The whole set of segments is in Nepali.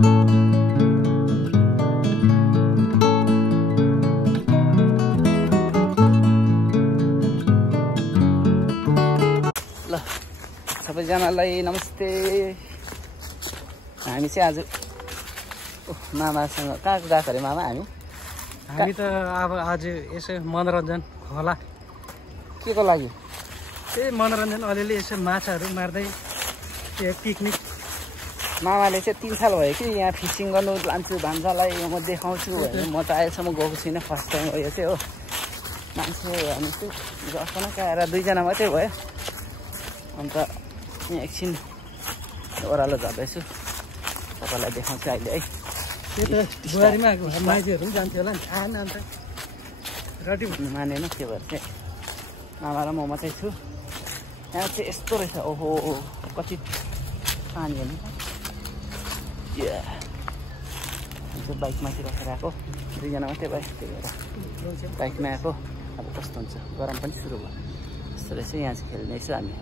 ल सबैजनालाई नमस्ते। हामी चाहिँ आज मामासँग कहाँ गएको अरे मामा? हामी त अब आज यसो मनोरञ्जन होला। के को लागि? त्यही मनोरञ्जन अलिअलि यसो माछाहरू मार्दै पिकनिक। मामाले चाहिँ 3 साल भयो कि यहाँ फिसिङ गर्नु लान्छु भान्सालाई म देखाउँछु भने म त अहिलेसम्म गएको छुइनँ, फर्स्ट टाइम हो यो चाहिँ हो। मान्छे हामी चाहिँ जसमा आएर 2 जना मात्रै भयो। अन्त यहाँ एकछिन ओह्रालो झर्दैछु, तपाईँलाई देखाउँछु अहिले है। त्यो त बुहारीमा माइतीहरू पनि जान्थ्यो होला नि, आएन अन्त रटी भन्नु मानेन। त्यो भएर चाहिँ मामा र म मात्रै छु। यहाँ चाहिँ यस्तो रहेछ, ओहो कति पानी हेर्नु। बाइकमाथि राखेर आएको, 2 जना मात्रै भयो, त्यही भएर बाइकमा आएको। अब कस्तो हुन्छ, गरम पनि सुरु भयो। यस्तो रहेछ, यहाँ चाहिँ खेल्नेछु हामी।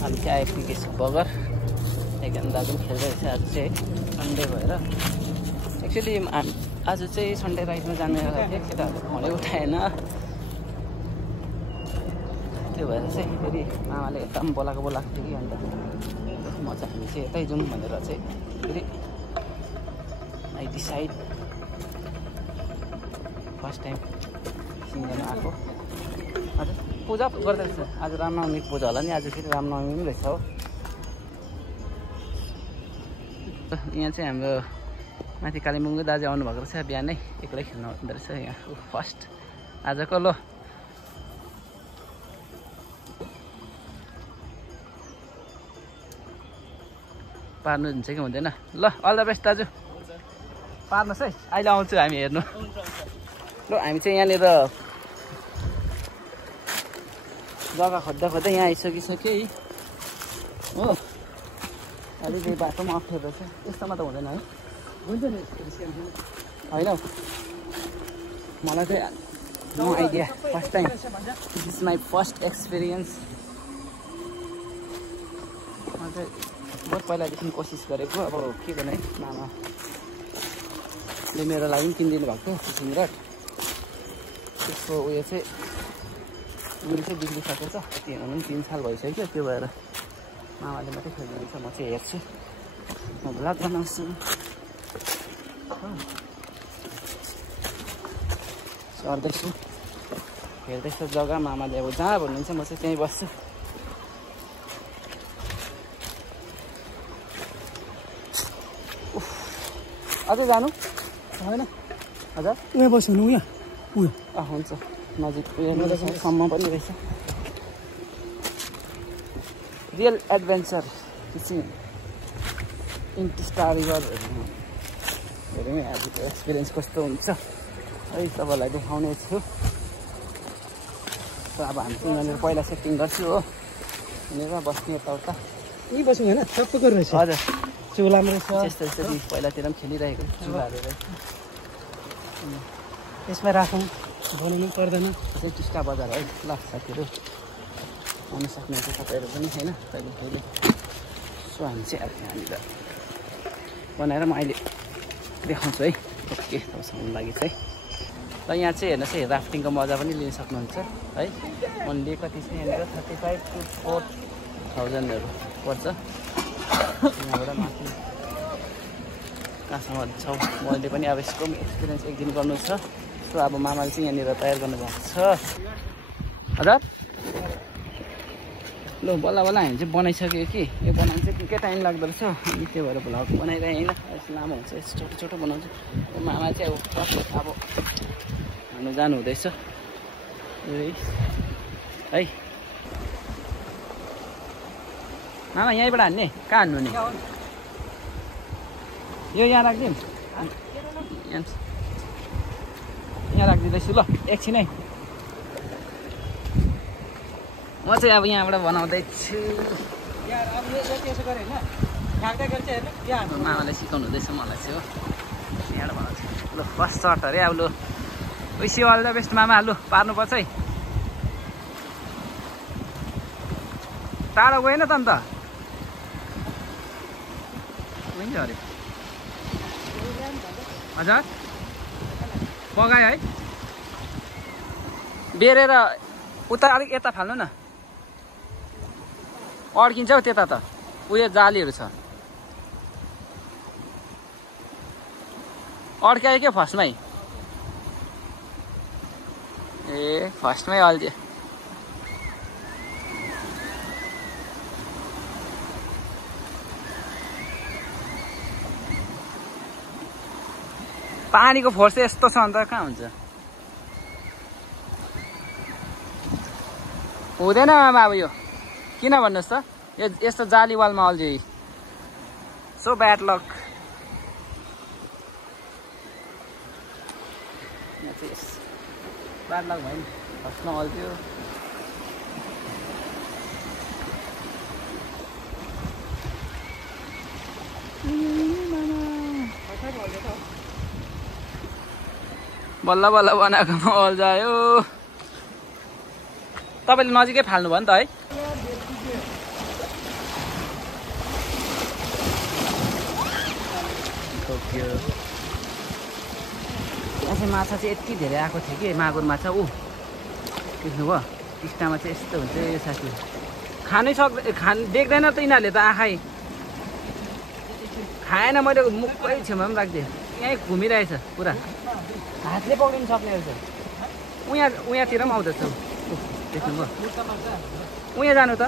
अब चाहिँ आइपुगेको छु बगर। एकजना दाजु पनि खेल्दै रहेछ आज चाहिँ सन्डे भएर। एक्चुअली आज चाहिँ सन्डे राइडमा जाने बेला थियो, केटाहरू फोनै उठाएन। त्यो भएर चाहिँ फेरि मामाले एकदम बोलाएको थियो कि, अन्त म चाहिँ हामी चाहिँ यतै जाउँ भनेर चाहिँ फेरि आई डिसाइड। फर्स्ट टाइम सिङ्गलमा आएको। हजुर पूजा गर्दै रहेछ आज, रामनवमी पूजा होला नि आज, फेरि रामनवमी पनि रहेछ हो। यहाँ चाहिँ हाम्रो माथि कालिम्पोङको दाजु आउनुभएको रहेछ, बिहानै एक्लै खेल्नु हुँदो रहेछ यहाँ फर्स्ट आजको। ल पार्नु हुन्छ कि हुँदैन? ल अल द बेस्ट दाजु, पार्नुहोस् है, अहिले आउँछु हामी हेर्नु। ल हामी चाहिँ यहाँनिर जग्गा खोज्दा यहाँ आइसकिसक्यो है हो। अलिकति बाटोमा अप्ठ्यारो रहेछ, यस्तोमा त हुँदैन है? हुन्छ नि होइन हौ, मलाई चाहिँ no idea, first time, this is my first experience. म चाहिँ बहुत पहिलादेखि कोसिस गरेको। अब के गर्ने, मामाले मेरो लागि पनि किनिदिनु भएको थियो फिसिङ रड। त्यसको उयो चाहिँ बिग्रिसकेको छ, त्यो हुनु पनि 3 साल भइसक्यो। त्यो भएर मामाले मात्रै खोजिदिन्छ, म चाहिँ हेर्छु, म भ्लग बनाउँछु। सर्दैछु, हेर्दैछु जग्गा। मामाले अब जहाँ भन्नुहुन्छ म चाहिँ त्यहीँ बस्छु। अझै जानु होइन? हजुर उहाँ बस्नु, उहाँ हुन्छ, नजिक उयोसम्म पनि रहेछ। Real adventure fishing in Teesta river. हेरौँ है आजको एक्सपिरियन्स कस्तो हुन्छ है, तपाईँलाई देखाउने छु। अब हामी चाहिँ यहाँनिर पहिला सेटिङ गर्छु हो, यहाँनिर बस्ने यताउता यहीँ बस्नु होइन, सबैको रहेछ। हजुर चुलामा रहेछ, यस्तो यस्तो पहिलातिर पनि खेलिरहेको चुलाहरू रहेछ। यसमा राखौँ, बनाउनु पर्दैन। चाहिँ टिस्टा बजार है। ल साथीहरू आउनु सक्नुहुन्छ तपाईँहरू पनि होइन, कहिले कहिले। सो हामी चाहिँ अब यहाँनिर बनाएर म अहिले देखाउँछु है। ओके, तपाईँसँग लागि चाहिँ र यहाँ चाहिँ हेर्नुहोस् है, राफ्टिङको मजा पनि लिन सक्नुहुन्छ है। ओन्ली कति चाहिँ यहाँनिर 35,000 to 4,000 पर्छ। यहाँबाट माथि कहाँसम्म छौँ, मैले पनि अब यसको एक्सपिरियन्स 1 दिन गर्नु छ। सो अब मामाले चाहिँ यहाँनिर तयार गर्नुभएको छ। हजुर ल बल्ल हामी चाहिँ बनाइसक्यो कि, यो बनाउनु चाहिँ निकै टाइम लाग्दो रहेछ। अनि त्यो भएर भ्लग बनाइरहेँ होइन, यस्तो लामो हुन्छ, यस्तो छोटो छोटो बनाउँछु। मामा चाहिँ अब हाल्नु जानु हुँदैछ है। मामा यहीँबाट हान्ने, कहाँ हान्नु नि? यो यहाँ राखिदिउँ, यहाँ राखिदिँदैछु। ल एकछिन है, म चाहिँ अब यहाँबाट बनाउँदैछु। मामाले सिकाउनु हुँदैछ मलाई चाहिँ हो, यहाँबाट बनाउँछु। ल फर्स्ट सर्ट अरे अब। ल पैसा अल द बेस्ट मामा। लु पार्नुपर्छ है, टाढो गएन त अन्त। हुन्छ अरे हजुर बगाए है बेरेर उता अलिक यता फाल्नु न अड्किन्छ हौ त्यता त उयो जालीहरू छ अड्कायो क्या फर्स्टमै ए फर्स्टमै अल्झ्यो पानीको फोर्स यस्तो छ अन्त कहाँ हुन्छ हुँदैन आमा अब यो किन भन्नुहोस् त यो यस्तो जाली वालमा अल्झ्यो so bad luck bad luck भयो नि फर्स्टमा अल्झ्यो बल्ल बल्ल बनाएकोमा अल्झायो तपाईँले नजिकै फाल्नु भयो नि त है माछा चाहिँ यति धेरै आएको थियो कि मागुर माछा ऊ देख्नुभयो टिस्टामा चाहिँ यस्तो हुन्छ यो साथी खानै देख्दैन त यिनीहरूले त आँखै खाएन मैले मुखै छेउमा पनि राखिदिएँ यहीँ घुमिरहेछ पुरा हातले पक्रिनु सक्ने रहेछ उयाँतिर पनि आउँदैछ देख्नुभयो उयाँ जानु त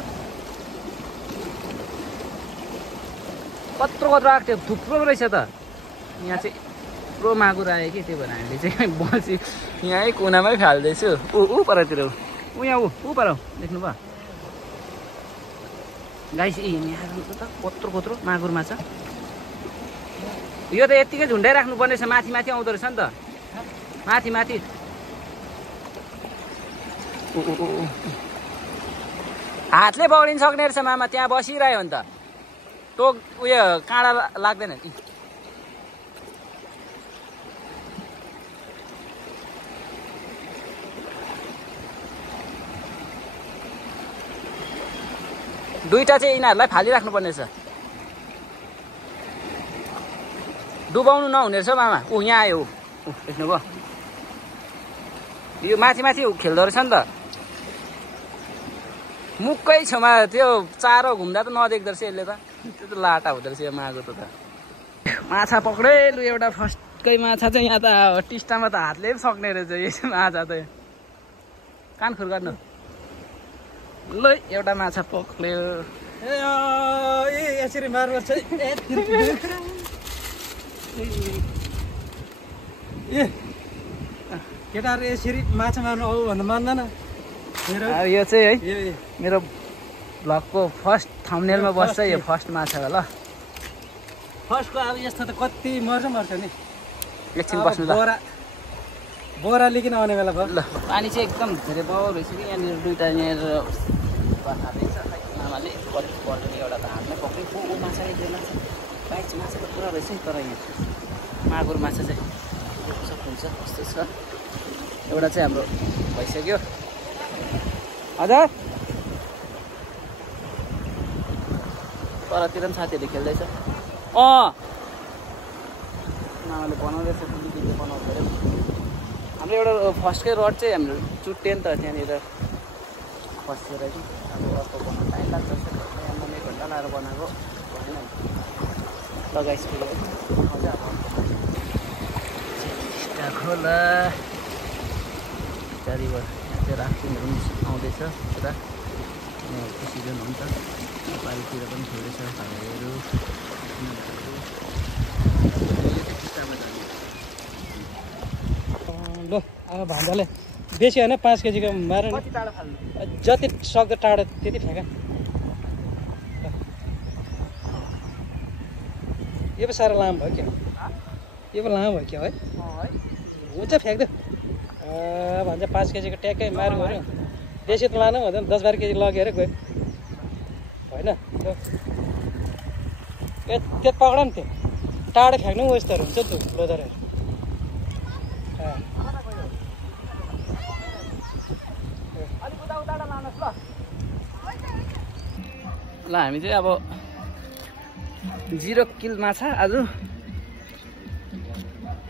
कत्रो आएको थियो थुप्रो रहेछ त यहाँ चाहिँ थुप्रो मागुर आयो कि त्यही भएर हामीले चाहिँ बसी यहीँ कुनामै फाल्दैछु ऊ परतिर उयाँ ऊ पर देख्नुभयो गाइस यहाँ त कत्रो मागुर माछा यो त यत्तिकै झुन्डाइ राख्नुपर्ने रहेछ माथि आउँदो रहेछ नि त माथि हातले पक्रिन सक्ने रहेछ मामा त्यहाँ बसिरह्यो भने त टोक उयो काँडा लाग्दैन नि दुईटा चाहिँ यिनीहरूलाई फालिराख्नुपर्ने रहेछ डुबाउनु नहुने रहेछ मामा यहाँ आयो देख्नुभयो यो माथि खेल्दो रहेछ नि त मुखकै छेउमा त्यो चारो घुम्दा त नदेख्दो रहेछ यसले त त्यो त लाटा हुँदो रहेछ यो मागो त माछा पक्रे लु एउटा फर्स्टकै माछा चाहिँ यहाँ त टिस्टामा त हातले पनि सक्ने रहेछ यो माछा त कानखुर गर्नु ल एउटा माछा पक्रियो ए यसरी मार्नुपर्छ ए केटाहरू यसरी माछा मार्नु आऊ भन्दा मान्दैन यो चाहिँ है मेरो भ्लगको फर्स्ट थम्बनेलमा बस्छ यो फर्स्ट माछा हो ल फर्स्टको अब यस्तो त कति मर्छ नि एकछिन बस्नु ल बोरा लिकन आउने बेला भयो ल पानी चाहिँ एकदम धेरै बाउ रहेछ कि यहाँनिर दुईवटा यहाँनिर रहेछ आमाले पल्टने एउटा त हातमै पक्रियो ऊ माछा बाइच माछा त पुरा रहेछ नि तर यहाँ मागुर माछा चाहिँ सक्नुहुन्छ कस्तो छ एउटा चाहिँ हाम्रो भइसक्यो हजुर परतिर पनि साथीहरूले खेल्दैछ आमाले बनाउँदैछ बनाउँछ अरे हाम्रो एउटा फर्स्टकै रड चाहिँ हाम्रो चुट्यो नि त त्यहाँनिर फसेर कि अब अर्को बनाउनु टाइम लाग्छ यहाँ 1 घन्टा लाएर बनाएको भएन लगाइसक्यो मजा अब खोला चारिबाट यहाँ चाहिँ राफ्टिङहरू पनि आउँदैछ पुरा यहाँहरूको सिजन हुन्छ नेपालीतिर पनि छोडेछ भाइहरू ल अब भान्जाले बेसी होइन 5 केजीको मार जति सक्दो टाढो त्यति फ्याँक यो पो साह्रो लामो भयो क्या यो पो लामो भयो क्या है हुन्छ फ्याँक्दो भन्छ 5 केजीको ट्याक्कै मार्नु गऱ्यो बेसी त लानु भन्दा 10-12 केजी लगेर गयो होइन ए त्यो पक्ड नि त्यो टाढो फ्याँक्नु पनि यस्तोहरू हुन्छ नि त लोदरहरू ल हामी चाहिँ अब 0 किल माछा आज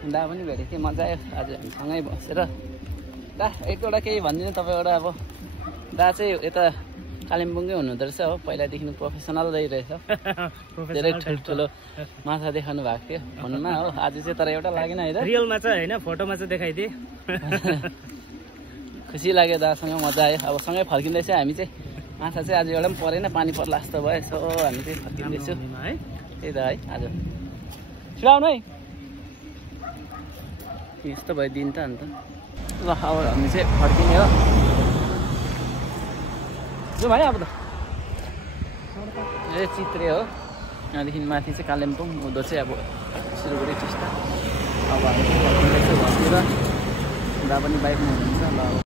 दा पनि भेटेको थिएँ, मजा आयो आज हामीसँगै बसेर। दा एक दुईवटा केही भनिदिनु तपाईँबाट। अब दा चाहिँ यता कालिम्पोङकै हुनुहुँदो रहेछ हो, पहिलादेखि प्रोफेसनल रहेछ, धेरै ठुल्ठुलो माछा देखाउनु भएको थियो फोनमा हो। आज चाहिँ तर एउटा लागेन है त, रियलमा चाहिँ होइन, फोटोमा चाहिँ देखाइदिए। खुसी लाग्यो दासँग, मजा आयो। अब सँगै फर्किँदैछ हामी चाहिँ। माछा चाहिँ आज एउटा पनि परेन, पानी पर्ला जस्तो भयो, यसो हामी चाहिँ फर्किँदैछु। त्यही त है, आज सिलाउनु है, यस्तो भयो दिन त अन्त। ल अब हामी चाहिँ फर्किने हो, जाउँ है अब त। ए चित्रे हो, यहाँदेखि माथि चाहिँ कालिम्पोङ, उँधो चाहिँ अब सिलगढी टिस्टा। अब हामी चाहिँ फर्किँदैछु घरतिर, दा पनि बाइकमा हुनुहुन्छ। ल